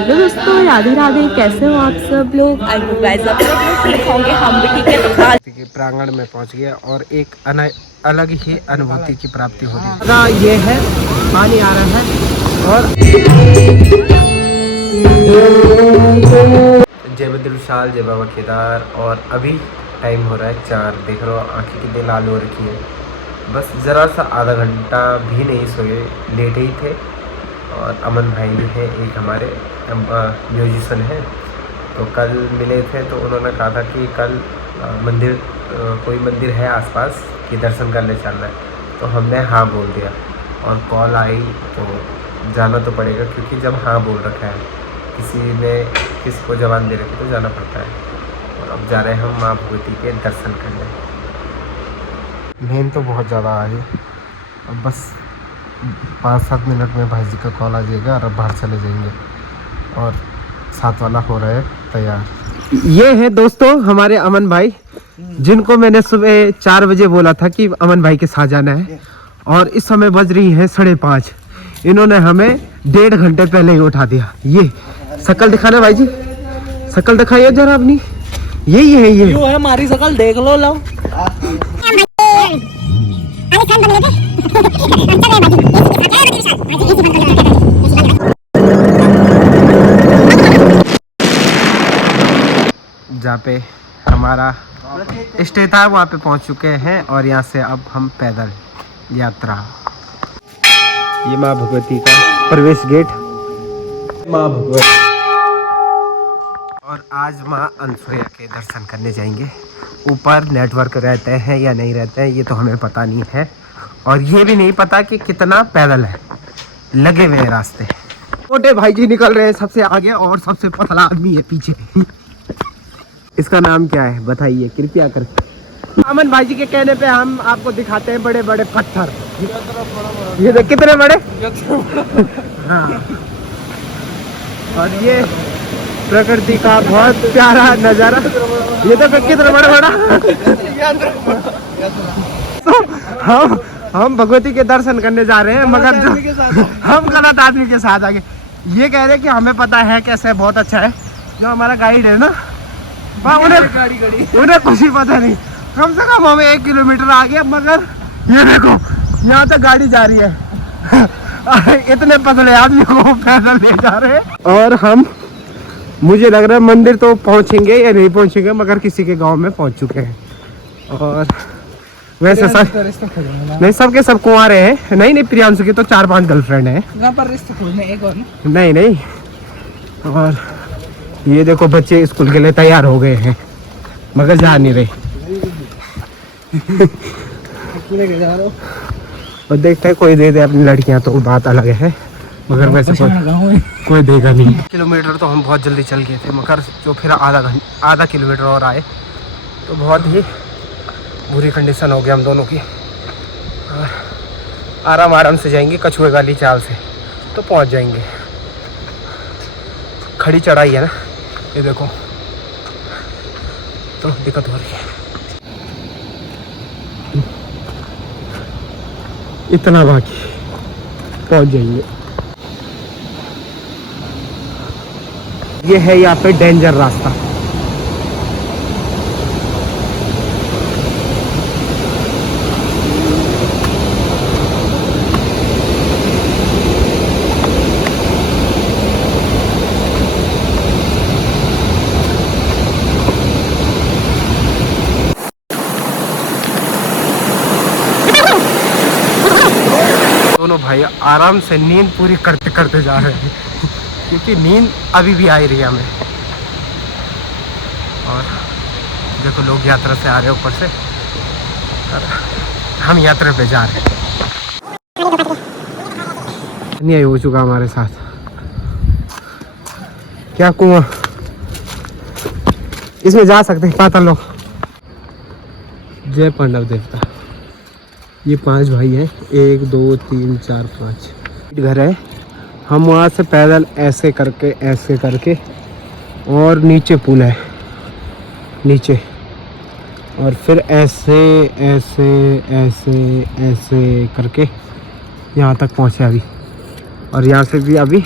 Hello दोस्तों, राधे राधे। कैसे हो आप सब लोग? आई होप गाइस आप सब लोग ठीक होंगे। हम भी ठीक है। तो आज के प्रांगण में पहुंच गया और एक अलग ही अनुभूति की प्राप्ति हो रही है। ये है पानी आ रहा है और जय बद्र विशाल, जय बाबा केदार। और अभी टाइम हो रहा है 4। देख रहे हो आंखें कितनी लाल हो रखी है। बस ज़रा सा आधा घंटा भी नहीं सोए, लेटे ही थे। और अमन भाई है एक हमारे म्यूजिशन है, तो कल मिले थे तो उन्होंने कहा था कि कल मंदिर कोई मंदिर है आसपास कि दर्शन करने चलना है। तो हमने हाँ बोल दिया और कॉल आई तो जाना तो पड़ेगा, क्योंकि जब हाँ बोल रखा है किसी को जवाब दे रखे तो जाना पड़ता है। और अब जा रहे हैं हम माँ भगवती के दर्शन करने। मेन तो बहुत ज़्यादा आ गई। अब बस 5-7 मिनट में भाई जी का कॉल आ जाएगा और अब बाहर चले जाएंगे। और साथ वाला हो रहा है तैयार। ये है दोस्तों हमारे अमन भाई, जिनको मैंने सुबह 4 बजे बोला था कि अमन भाई के साथ जाना है। और इस समय बज रही है 5:30। इन्होंने हमें 1.5 घंटे पहले ही उठा दिया। ये शकल दिखाना भाई जी, शकल दिखाइए जरा अपनी। यही है, ये है हमारी शकल, देख लो लो। जहाँ पे हमारा स्टे था वहाँ पे पहुँच चुके हैं। और यहाँ से अब हम पैदल यात्रा। ये माँ भगवती का प्रवेश गेट, माँ भगवती। और आज माँ अनसुया के दर्शन करने जाएंगे। ऊपर नेटवर्क रहते हैं या नहीं रहते हैं ये तो हमें पता नहीं है। और ये भी नहीं पता कि कितना पैदल है, लगे हुए हैं रास्ते। छोटे भाई जी निकल रहे हैं सबसे आगे और सबसे पतला आदमी है पीछे। इसका नाम क्या है बताइए कृपया करके। अमन भाई जी के कहने पे हम आपको दिखाते हैं बड़े बड़े पत्थर। ये देख कितने बड़े। हाँ। और ये प्रकृति का बहुत प्यारा नजारा। ये तो कितना बड़ा बड़ा। तो हम भगवती के दर्शन करने जा रहे हैं, मगर हम गलत आदमी के साथ आगे। ये कह रहे हैं कि हमें पता है कैसे, बहुत अच्छा है जो हमारा गाइड है ना। उन्हें कुछ ही पता नहीं। कम से कम हमें 1 किलोमीटर आगे, मगर ये देखो यहाँ तक गाड़ी जा रही है। इतने पतले आदमी को पैदल ले जा रहे हैं। और हम, मुझे लग रहा है मंदिर तो पहुँचेंगे या नहीं पहुँचेंगे, मगर किसी के गांव में पहुँच चुके हैं। और वैसे सब नहीं, सबके सब कुंवारे हैं। नहीं, प्रियांशु की तो 4-5 गर्लफ्रेंड है। नहीं। और ये देखो बच्चे स्कूल के लिए तैयार हो गए हैं, मगर जा नहीं रहे। और देखते हैं कोई दे दे अपनी लड़कियां तो बात अलग है, मगर वैसे कोई देगा नहीं। किलोमीटर तो हम बहुत जल्दी चल गए थे, मगर जो फिर आधा किलोमीटर और आए तो बहुत ही बुरी कंडीशन हो गई हम दोनों की। और आराम से जाएंगे कछुए वाली चाल से तो पहुंच जाएंगे। खड़ी चढ़ाई है ना, ये देखो, तो दिक्कत हो रही है। इतना बाकी, पहुंच जाएंगे। ये है यहाँ पे डेंजर रास्ता। दोनों भाई आराम से नींद पूरी करते करते जा रहे हैं, क्योंकि नींद अभी भी आ रही है हमें। और देखो लोग यात्रा से आ रहे हैं ऊपर से, और हम यात्रा पे जा रहे हैं। नहीं हो चुका हमारे साथ। क्या कुआं, इसमें जा सकते हैं पाताल लोग। जय पांडव देवता। ये 5 भाई हैं, 1 2 3 4 5 घर है। हम वहाँ से पैदल ऐसे करके और नीचे पुल है नीचे, और फिर ऐसे करके यहाँ तक पहुँचे अभी। और यहाँ से भी अभी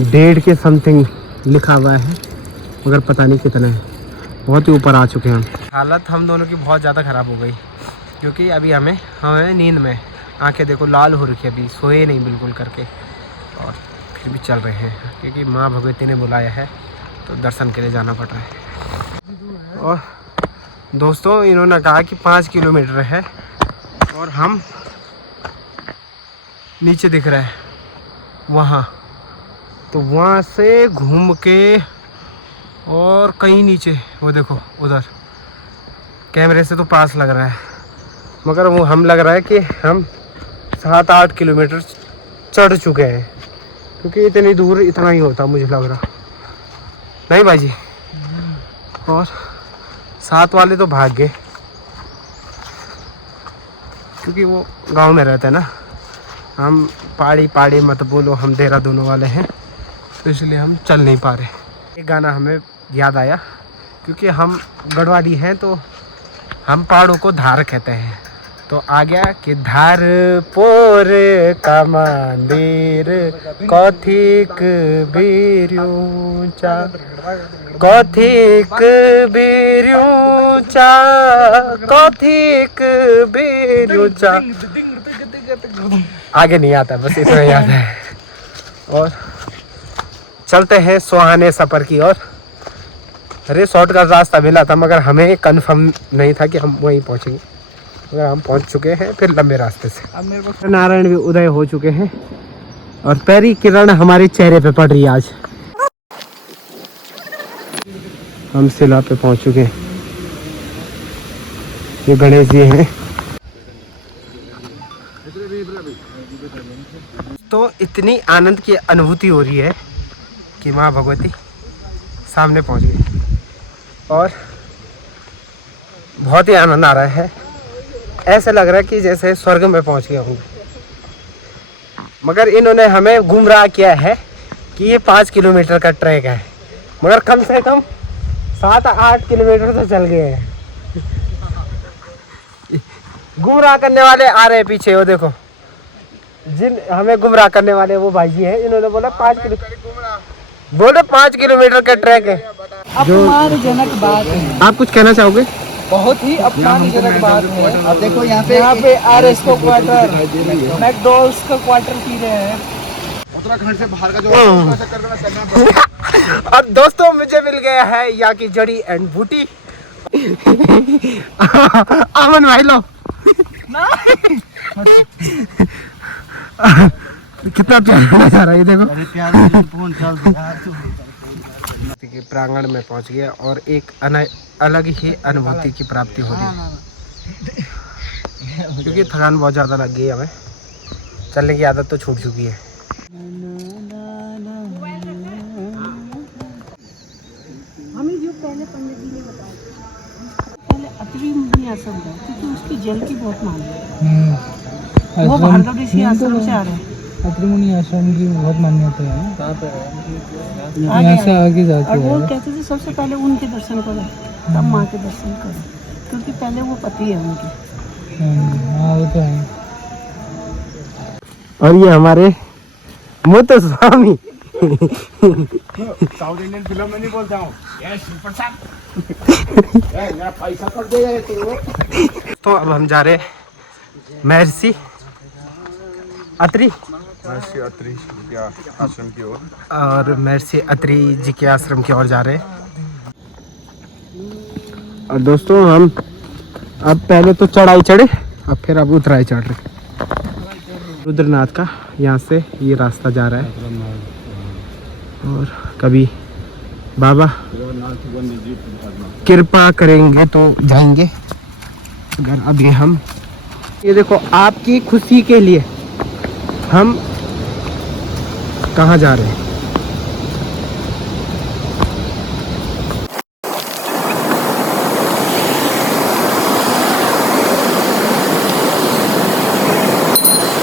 1.5 के समथिंग लिखा हुआ है, मगर पता नहीं कितना है। बहुत ही ऊपर आ चुके हैं हम। हालत हम दोनों की बहुत ज़्यादा ख़राब हो गई, क्योंकि अभी हमें नींद में आंखें देखो लाल हो रखी है, अभी सोए नहीं बिल्कुल करके, और फिर भी चल रहे हैं क्योंकि माँ भगवती ने बुलाया है तो दर्शन के लिए जाना पड़ रहा है। और दोस्तों इन्होंने कहा कि 5 किलोमीटर है, और हम नीचे दिख रहा है वहाँ, तो वहाँ से घूम के और कहीं नीचे वो देखो उधर, कैमरे से तो पास लग रहा है मगर वो हम लग रहा है कि हम 7-8 किलोमीटर चढ़ चुके हैं, क्योंकि इतनी दूर इतना ही होता मुझे लग रहा, नहीं भाई जी। और साथ वाले तो भाग गए, क्योंकि वो गांव में रहते हैं ना। हम पहाड़ी मत बोलो, हम देहरादून वाले हैं, तो इसलिए हम चल नहीं पा रहे। एक गाना हमें याद आया, क्योंकि हम गढ़वाली हैं तो हम पहाड़ों को धार कहते हैं। तो आ गया कि धार पोर का मंदिर कथिक बिरुचा, कथिक बिरुचा, कथिक बिरुचा। आगे नहीं आता, बस इतना याद है। और चलते हैं सुहाने सफ़र की ओर। अरे शॉर्टकट रास्ता मिला था, मगर हमें कंफर्म नहीं था कि हम वहीं पहुंचेंगे, मगर हम पहुंच चुके हैं फिर लंबे रास्ते से। अब मेरे को नारायण भी उदय हो चुके हैं, और पहली किरण हमारे चेहरे पे पड़ रही है आज। हम शिला पे पहुंच चुके हैं, ये गणेश जी हैं। तो इतनी आनंद की अनुभूति हो रही है कि माँ भगवती सामने पहुंच गई, और बहुत ही आनंद आ रहा है। ऐसा लग रहा है कि जैसे स्वर्ग में पहुंच गया हूँ। मगर इन्होंने हमें गुमराह किया है कि ये 5 किलोमीटर का ट्रैक है, मगर कम से कम 7-8 किलोमीटर तो चल गए हैं। गुमराह करने वाले आ रहे हैं पीछे, वो देखो, जिन हमें गुमराह करने वाले वो भाई जी हैं। इन्होंने बोला 5 किलोमीटर का ट्रैक है। अपमानजनक बात है। आप कुछ कहना चाहोगे? बहुत ही अपमानजनक बात है। अब देखो यहाँ पे RS को क्वार्टर, मैकडॉनल्ड्स का क्वार्टर पी रहे हैं। उत्तराखंड से बाहर का जो और दोस्तों मुझे मिल गया है यहाँ की जड़ी एंड बूटी। अमन भाई लो। कितना प्यारा नजारा है, ये देखो। के प्रांगण में पहुंच गया, और एक अलग ही अनुभूति की प्राप्ति हो रही है, क्योंकि थकान बहुत ज़्यादा लग गई हमें। चलने की आदत तो छूट चुकी है। हमें जो पहले पंडित जी ने बताया, पहले अत्रि मुनि आश्रम था, क्योंकि उसकी जल की बहुत मांग है। वो भार्गव ऋषि आश्रम से आ रहे हैं। अत्रि मुनि आश्रम की बहुत मान्यता है। यहाँ से आगे जाते और वो कहते थे सबसे पहले उनके दर्शन करो, तब माँ के दर्शन करो, क्योंकि पहले वो पति है उनके। हाँ वो तो है। और ये हमारे मुत स्वामी। साउथ इंडियन फिल्म में नहीं बोलता हूँ। पैसा कर दे। तो अब हम जा रहे हैं महर्षि अत्रि आश्रम की ओर, और महर्षि अत्रि जी के आश्रम की ओर जा रहे हैं। और दोस्तों हम अब पहले तो चढ़ाई चढ़े, अब फिर अब उतराई चढ़ रहे। रुद्रनाथ का यहाँ से ये रास्ता जा रहा है, और कभी बाबा कृपा करेंगे तो जाएंगे, अगर अभी हम ये देखो आपकी खुशी के लिए हम कहाँ जा रहे हैं।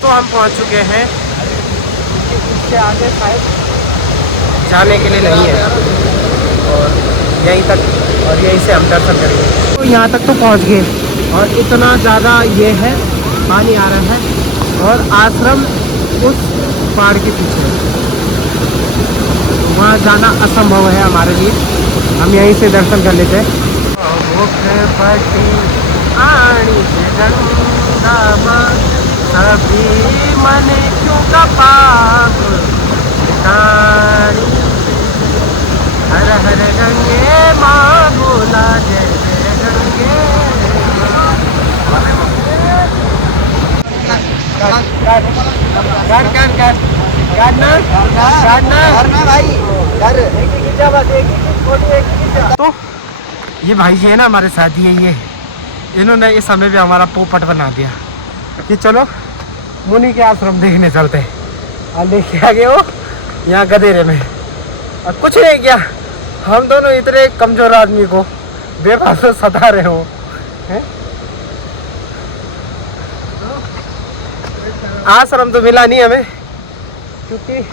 तो हम पहुँच चुके हैं, इससे आगे शायद जाने के लिए नहीं है, और यहीं तक, और यहीं से हम दर्शन करेंगे। तो यहाँ तक तो पहुँच गए, और इतना ज़्यादा ये है, पानी आ रहा है, और आश्रम उस पहाड़ के पीछे है। वहाँ जाना असंभव है हमारे लिए, हम यहीं से दर्शन कर लेते हैं। सभी मन क्यों का पाप मिटानी, हर हर गंगे माँ बोला जय जय गंगे। तो ये भाई जी है ना हमारे साथ ही है, ये इन्होंने इस समय भी हमारा पोपट बना दिया कि चलो मुनि के आश्रम देखने चलते हैं। और लेके आ गए हो यहाँ गधेरे में, और कुछ नहीं किया, हम दोनों इतने कमजोर आदमी को बेबस सता रहे हो हैं? आश्रम तो मिला नहीं हमें, क्योंकि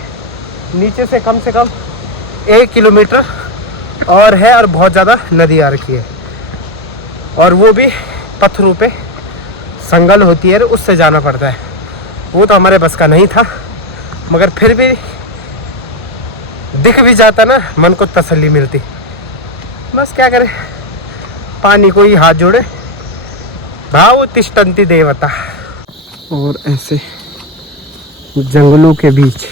नीचे से कम 1 किलोमीटर और है, और बहुत ज़्यादा नदी आ रखी है, और वो भी पत्थरों पे संगल होती है, उससे जाना पड़ता है। वो तो हमारे बस का नहीं था, मगर फिर भी दिख भी जाता ना, मन को तसल्ली मिलती। बस क्या करें, पानी को ही हाथ जोड़े, भाव तिष्ठन्ति देवता। और ऐसे जंगलों के बीच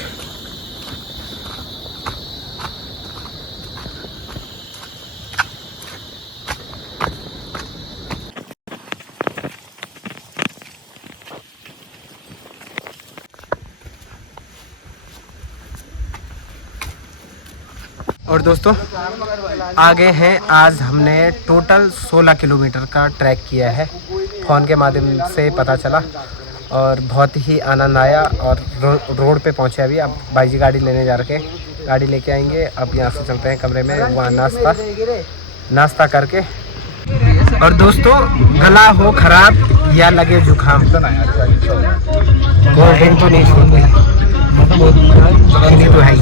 और दोस्तों आगे हैं, आज हमने टोटल 16 किलोमीटर का ट्रैक किया है, फ़ोन के माध्यम से पता चला, और बहुत ही आनंद आया। और रोड पे पहुंचे अभी, अब भाई जी गाड़ी लेने जा रखे, गाड़ी लेके आएंगे। अब यहाँ से चलते हैं कमरे में, वहाँ नाश्ता करके। और दोस्तों गला हो खराब या लगे जुकाम, कोल्ड ड्रिंक तो नहीं छोड़ते, तो है ही।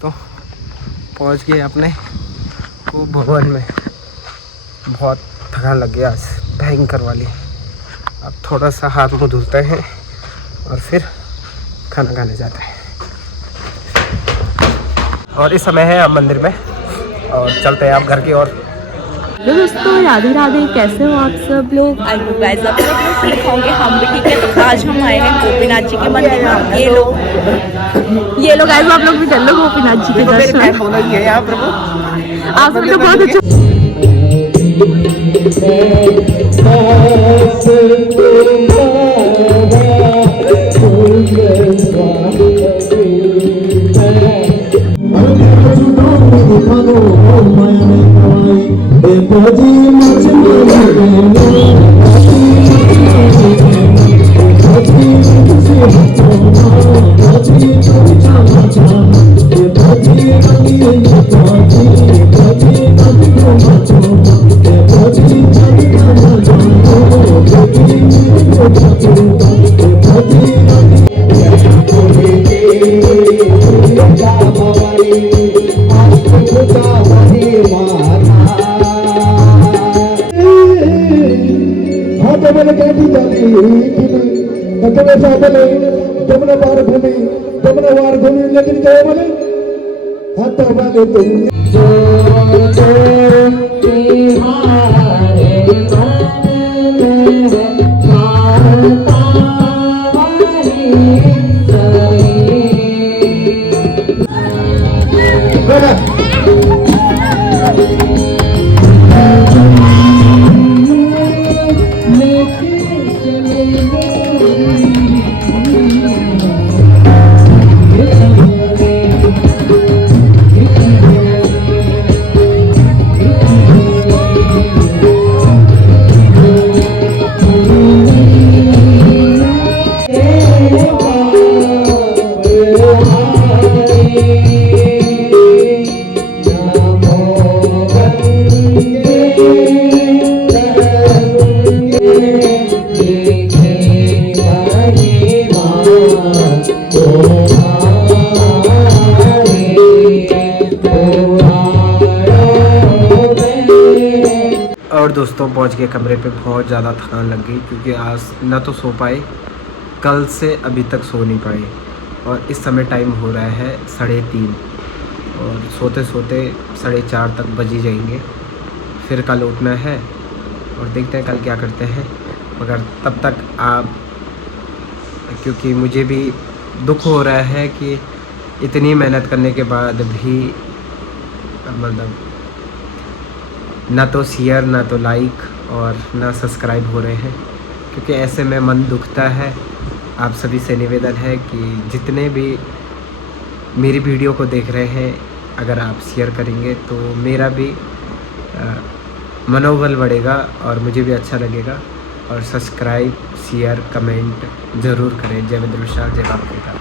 तो पहुंच गए अपने वो भवन में, बहुत थकान लग गया आज, भयंकर वाली। अब थोड़ा सा हाथ मुँह धुलते हैं और फिर खाना खाने जाते हैं। और इस समय है हम मंदिर में, और चलते हैं आप घर की ओर। हेलो दोस्तों, राधे राधे, कैसे हो आप सब लोग? आई होप गाइस आप सब ठीक होंगे, हम भी ठीक है। तो आज हम आए हैं गोपीनाथ जी के मंदिर में। ये लोग गाइस, आप लोग भी कर लो गोपीनाथ जी के दर्शन। आप सबको बहुत अच्छा। और दोस्तों पहुंच गए कमरे पे, बहुत ज़्यादा थकान लग गई, क्योंकि आज ना तो सो पाए कल से अभी तक सो नहीं पाए और इस समय टाइम हो रहा है 3:30 और सोते सोते 4:30 तक बज ही जाएंगे। फिर कल उठना है और देखते हैं कल क्या करते हैं। मगर तब तक आप, क्योंकि मुझे भी दुख हो रहा है कि इतनी मेहनत करने के बाद भी मतलब ना तो शेयर, ना तो लाइक और ना सब्सक्राइब हो रहे हैं, क्योंकि ऐसे में मन दुखता है। आप सभी से निवेदन है कि जितने भी मेरी वीडियो को देख रहे हैं, अगर आप शेयर करेंगे तो मेरा भी मनोबल बढ़ेगा और मुझे भी अच्छा लगेगा। और सब्सक्राइब, शेयर, कमेंट ज़रूर करें। जय विद्रुषा, जय बाप केदार।